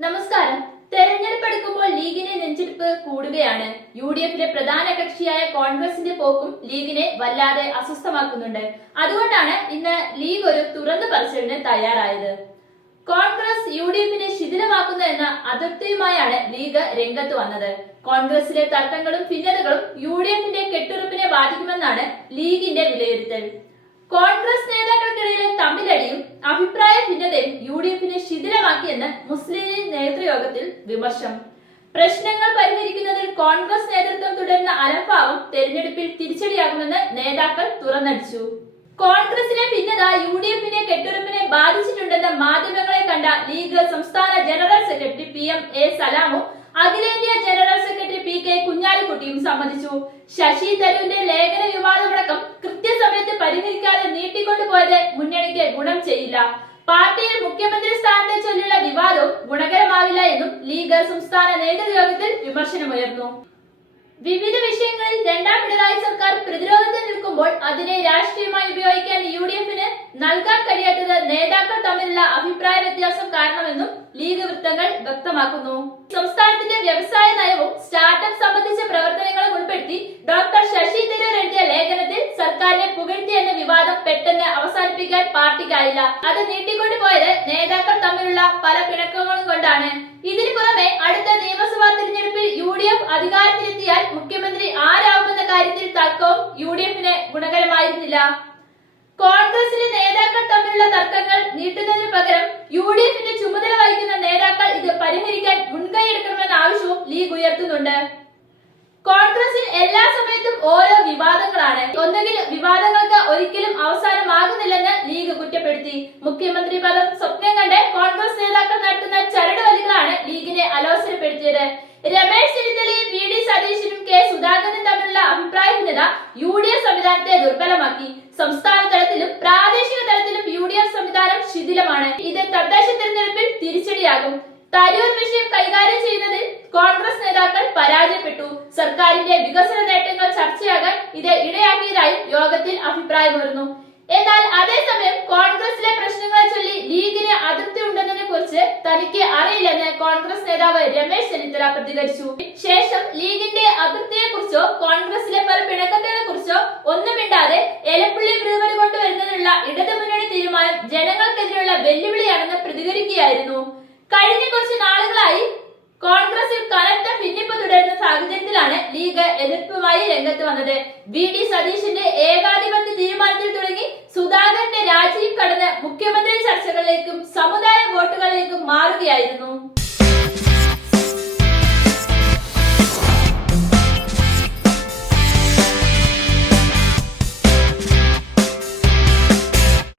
നമസ്കാരം. തെരഞ്ഞെടുപ്പ് അടുക്കുമ്പോൾ ലീഗിനെ നെഞ്ചെടുപ്പ് കൂടുകയാണ്. യുഡിഎഫിലെ പ്രധാന കക്ഷിയായ കോൺഗ്രസിന്റെ പോക്കും ലീഗിനെ വല്ലാതെ അസ്വസ്ഥമാക്കുന്നുണ്ട്. അതുകൊണ്ടാണ് ഇന്ന് ലീഗ് ഒരു തുറന്നു പറച്ചിലിന് തയ്യാറായത്. കോൺഗ്രസ് യുഡിഎഫിനെ ശിഥിലമാക്കുന്നു എന്ന അതൃപ്തിയുമായാണ് ലീഗ് രംഗത്ത് വന്നത്. കോൺഗ്രസിലെ തർക്കങ്ങളും ഭിന്നതകളും യുഡിഎഫിന്റെ കെട്ടുറപ്പിനെ ബാധിക്കുമെന്നാണ് ലീഗിന്റെ വിലയിരുത്തൽ. കോൺഗ്രസ് നേതാക്കൾക്കിടയിലെ തമ്മിലടിയും അഭിപ്രായ ഭിന്നതയും യുഡിഎഫിനെ ശിഥിലമാക്കിയെന്ന് മുസ്ലിം ലീഗ് നേതൃയോഗത്തിൽ വിമർശനം. പ്രശ്നങ്ങൾ പരിഹരിക്കുന്നതിൽ കോൺഗ്രസ് നേതൃത്വം തുടരുന്ന അലംഭാവം തെരഞ്ഞെടുപ്പിൽ തിരിച്ചടിയാകുമെന്ന് നേതാക്കൾ തുറന്നടിച്ചു. കോൺഗ്രസിലെ ഭിന്നത യുഡിഎഫിന്റെ കെട്ടുറപ്പിനെ ബാധിച്ചിട്ടുണ്ടെന്ന് മാധ്യമങ്ങളെ കണ്ട ലീഗ് സംസ്ഥാന ജനറൽ സെക്രട്ടറി PM A സലാമും അഖിലേന്ത്യാ ജനറൽ സെക്രട്ടറി PK കുഞ്ഞാലിക്കുട്ടിയും സമ്മതിച്ചു. ശശി തരൂരിന്റെ ലേഖന വിവാദമടക്കം കൃത്യസമയത്ത് പരിഹരിക്കാതെ നീട്ടിക്കൊണ്ടുപോയത് മുന്നണിക്ക് ഗുണം ചെയ്യില്ല. പാർട്ടിയിൽ മുഖ്യമന്ത്രി സ്ഥാനത്തെ ചൊല്ലിയുള്ള വിവാദവും ഗുണകരമാവില്ല എന്നും ലീഗ് സംസ്ഥാന നേതൃയോഗത്തിൽ വിമർശനമുയർന്നു. വിവിധ വിഷയങ്ങളിൽ രണ്ടാം പിണറായി സർക്കാർ പ്രതിരോധത്തിൽ നിൽക്കുമ്പോൾ അതിനെ രാഷ്ട്രീയമായി ഉപയോഗിക്കാൻ യുഡിഎഫിന് നൽകാൻ കഴിയാത്തത് നേതാക്കൾ തമ്മിലുള്ള അഭിപ്രായ വ്യത്യാസം കാരണമെന്നും ലീഗ് വൃത്തങ്ങൾ വ്യക്തമാക്കുന്നു. സംസ്ഥാനത്തിന്റെ വ്യവസായ നയവും സ്റ്റാർട്ടപ്പ് സംബന്ധിച്ച പ്രവർത്തനങ്ങളും ഉൾപ്പെടുത്തി ഡോക്ടർ ശശി തരൂർ എഴുതിയ ലേഖനത്തിൽ സർക്കാരിനെ പുകഴ്ത്തിയെന്ന വിവാദം പെട്ടെന്ന് അവസാനിപ്പിക്കാൻ പാർട്ടിക്കായില്ല. അത് നീട്ടിക്കൊണ്ടുപോയത് നേതാക്കൾ തമ്മിലുള്ള പല പിണക്കങ്ങളും കൊണ്ടാണ്. ഇതിനു പുറമെ അടുത്ത നിയമസഭാ തിരഞ്ഞെടുപ്പിൽ യുഡിഎഫ് അധികാരത്തിലെത്തിയാൽ മുഖ്യമന്ത്രി ആരാവുമെന്ന കാര്യത്തിൽ തർക്കവും യുഡിഎഫിന് ഗുണകരമായിരുന്നില്ല. കോൺഗ്രസിലെ നേതാക്കൾ തമ്മിലുള്ള തർക്കങ്ങൾ നീട്ടുന്നതിന് പകരം യുഡിഎഫിന്റെ ചുമതല വഹിക്കുന്ന നേതാക്കൾ ഇത് പരിഹരിക്കാൻ മുൻകൈയെടുക്കണമെന്ന ആവശ്യവും ലീഗ് ഉയർത്തുന്നുണ്ട്. കോൺഗ്രസിൽ എല്ലാ സമയത്തും ഓരോ വിവാദങ്ങളാണ്. ഒന്നുകിൽ വിവാദങ്ങൾക്ക് ഒരിക്കലും അവസാനമാകുന്നില്ലെന്ന് ലീഗ് കുറ്റപ്പെടുത്തി. മുഖ്യമന്ത്രി പദം സ്വപ്നം കണ്ട് കോൺഗ്രസ് നേതാക്കൾ നടത്തുന്ന ചരടുവലികളാണ് ലീഗിനെ അലോസരപ്പെടുത്തിയത്. രമേശ് ചെന്നിത്തലയും VD സതീശനും K സുധാകരനും തമ്മിലുള്ള അഭിപ്രായ ഭിന്നത യുഡിഎഫ് സംവിധാനത്തെ ദുർബലമാക്കി. സംസ്ഥാന തലത്തിലും പ്രാദേശിക തലത്തിലും യുഡിഎഫ് സംവിധാനം ശിഥിലമാണ്. ഇത് തദ്ദേശ തെരഞ്ഞെടുപ്പിൽ തിരിച്ചടിയാകും. തരൂർ വിഷയം കൈകാര്യം ചെയ്യുന്നതിൽ കോൺഗ്രസ് നേതാക്കൾ പരാജയപ്പെട്ടു. സർക്കാരിന്റെ വികസന നേട്ടങ്ങൾ ചർച്ചയാകാൻ ഇത് ഇടയാക്കിയതായി യോഗത്തിൽ അഭിപ്രായമുയർന്നു. എന്നാൽ അതേസമയം കോൺഗ്രസിലെ പ്രശ്നങ്ങളെ ചൊല്ലി ലീഗിന് അതൃപ്തി ഉണ്ടെന്നതിനെ കുറിച്ച് തനിക്ക് അറിയില്ലെന്ന് കോൺഗ്രസ് നേതാവ് രമേശ് ചെന്നിത്തല പ്രതികരിച്ചു. ശേഷം ലീഗിന്റെ അതൃപ്തിയെ കുറിച്ചോ കോൺഗ്രസിലെ പല പിണക്കങ്ങളെ കുറിച്ചോ ഒന്നുമിണ്ടാതെ എലപ്പുള്ളി ബ്രൂവറി കൊണ്ടുവരുന്നതിനുള്ള ഇടതുമുന്നണി തീരുമാനം ജനങ്ങൾക്കെതിരെയുള്ള വെല്ലുവിളിയാണെന്ന് പ്രതികരിക്കുകയായിരുന്നു. കഴിഞ്ഞ കുറച്ച് നാളുകളായി കോൺഗ്രസിൽ കനത്ത ഭിന്നിപ്പ് തുടരുന്ന സാഹചര്യത്തിലാണ് ലീഗ് എതിർപ്പുമായി രംഗത്ത് വന്നത്. VD സതീശന്റെ ഏകാധിപത്യ തീരുമാനത്തിൽ തുടങ്ങി സുധാകരന്റെ രാജിയും കടന്ന് മുഖ്യമന്ത്രി ചർച്ചകളിലേക്കും സമുദായ വോട്ടുകളിലേക്കും മാറുകയായിരുന്നു.